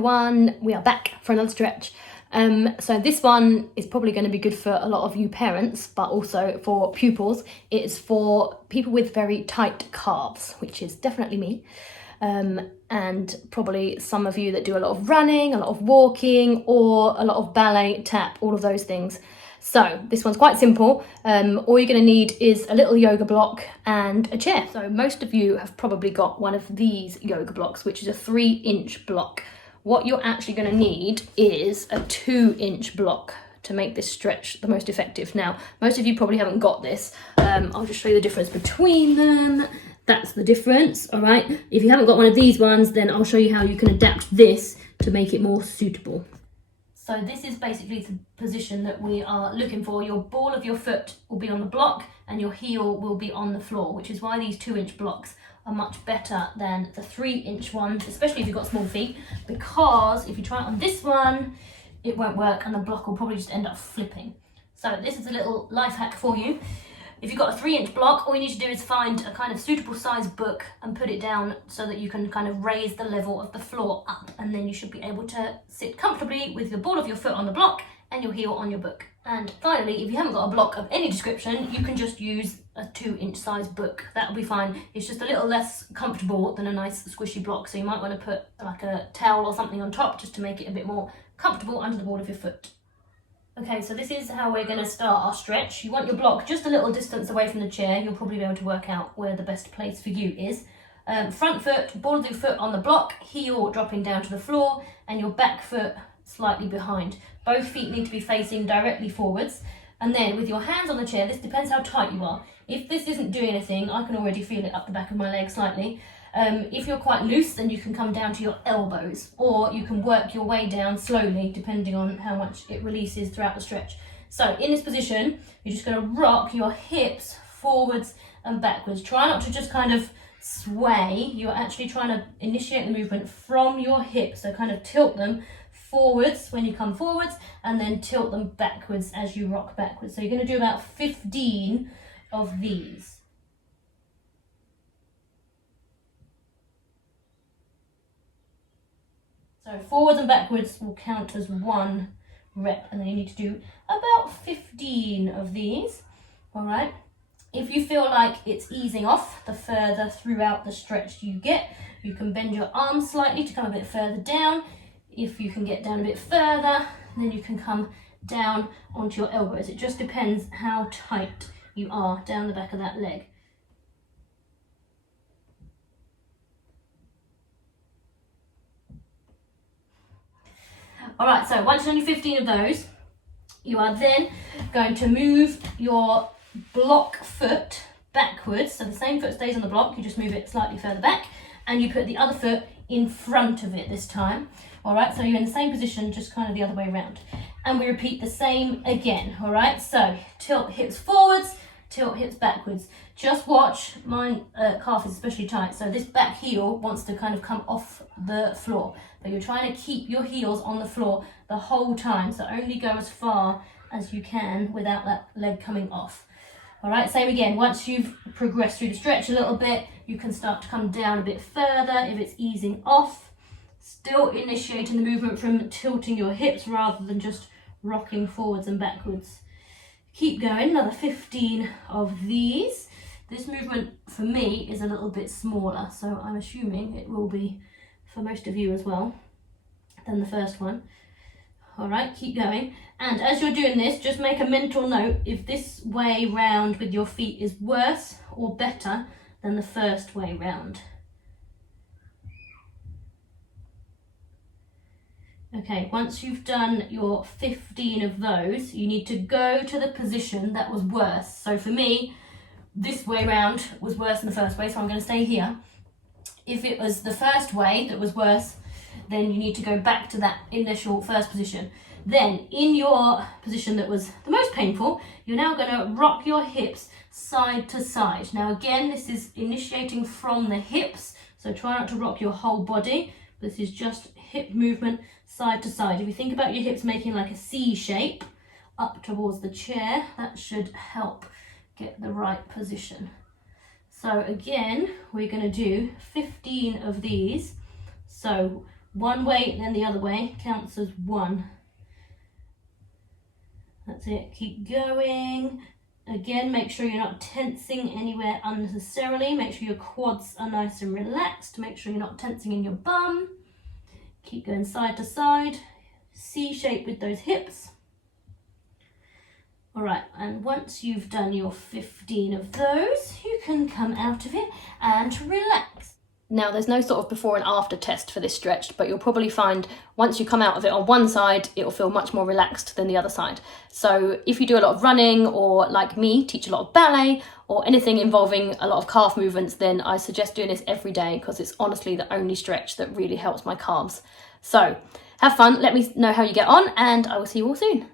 everyone, we are back for another stretch. So this one is probably going to be good for a lot of you parents, but also for pupils. It's for people with very tight calves, which is definitely me. And probably some of you that do a lot of running, a lot of walking, or a lot of ballet, tap, all of those things. So this one's quite simple. All you're going to need is a little yoga block and a chair. So most of you have probably got one of these yoga blocks, which is a 3-inch block. What you're actually going to need is a 2-inch block to make this stretch the most effective. Now, most of you probably haven't got this. I'll just show you the difference between them. That's the difference, all right? If you haven't got one of these ones, then I'll show you how you can adapt this to make it more suitable. So this is basically the position that we are looking for. Your ball of your foot will be on the block and your heel will be on the floor, which is why these 2-inch blocks are much better than the 3-inch ones, especially if you've got small feet, because if you try it on this one, it won't work and the block will probably just end up flipping. So this is a little life hack for you. If you've got a 3-inch block, all you need to do is find a kind of suitable size book and put it down so that you can kind of raise the level of the floor up, and then you should be able to sit comfortably with the ball of your foot on the block and your heel on your book. And finally, if you haven't got a block of any description, you can just use a 2-inch size book. That'll be fine. It's just a little less comfortable than a nice squishy block, so you might want to put like a towel or something on top just to make it a bit more comfortable under the ball of your foot. Okay, so this is how we're going to start our stretch. You want your block just a little distance away from the chair. You'll probably be able to work out where the best place for you is. Front foot, ball of your foot on the block, heel dropping down to the floor, and your back foot slightly behind. Both feet need to be facing directly forwards. And then with your hands on the chair, this depends how tight you are. If this isn't doing anything, I can already feel it up the back of my leg slightly. If you're quite loose, then you can come down to your elbows, or you can work your way down slowly depending on how much it releases throughout the stretch. So in this position, you're just going to rock your hips forwards and backwards. Try not to just kind of sway. You're actually trying to initiate the movement from your hips, so kind of tilt them forwards when you come forwards and then tilt them backwards as you rock backwards. So you're going to do about 15 of these. So forwards and backwards will count as 1 rep, and then you need to do about 15 of these, all right? If you feel like it's easing off the further throughout the stretch you get, you can bend your arms slightly to come a bit further down. If you can get down a bit further, then you can come down onto your elbows. It just depends how tight you are down the back of that leg. All right, so once you've done your 15 of those, you are then going to move your block foot backwards. So the same foot stays on the block, you just move it slightly further back, and you put the other foot in front of it this time. All right, so you're in the same position, just kind of the other way around. And we repeat the same again, all right? So tilt hips forwards, tilt hips backwards. Just watch, my calf is especially tight, so this back heel wants to kind of come off the floor. But you're trying to keep your heels on the floor the whole time, so only go as far as you can without that leg coming off. All right, same again. Once you've progressed through the stretch a little bit, you can start to come down a bit further if it's easing off. Still initiating the movement from tilting your hips rather than just rocking forwards and backwards. Keep going, another 15 of these. This movement for me is a little bit smaller, so I'm assuming it will be for most of you as well than the first one. All right, keep going. And as you're doing this, just make a mental note if this way round with your feet is worse or better than the first way round. Okay, once you've done your 15 of those, you need to go to the position that was worse. So for me, this way round was worse than the first way, so I'm going to stay here. If it was the first way that was worse, then you need to go back to that initial first position. Then, in your position that was the most painful, you're now going to rock your hips side to side. Now again, this is initiating from the hips, so try not to rock your whole body. This is just hip movement side to side. If you think about your hips making like a C shape up towards the chair, that should help get the right position. So again, we're going to do 15 of these. So One way, then the other way counts as 1. That's it, keep going. Again, make sure you're not tensing anywhere unnecessarily. Make sure your quads are nice and relaxed. Make sure you're not tensing in your bum. Keep going side to side. C shape with those hips. All right, and once you've done your 15 of those, you can come out of it and relax. Now, there's no sort of before and after test for this stretch, but you'll probably find once you come out of it on one side, it'll feel much more relaxed than the other side. So if you do a lot of running, or like me, teach a lot of ballet, or anything involving a lot of calf movements, then I suggest doing this every day, because it's honestly the only stretch that really helps my calves. So have fun, let me know how you get on, and I will see you all soon.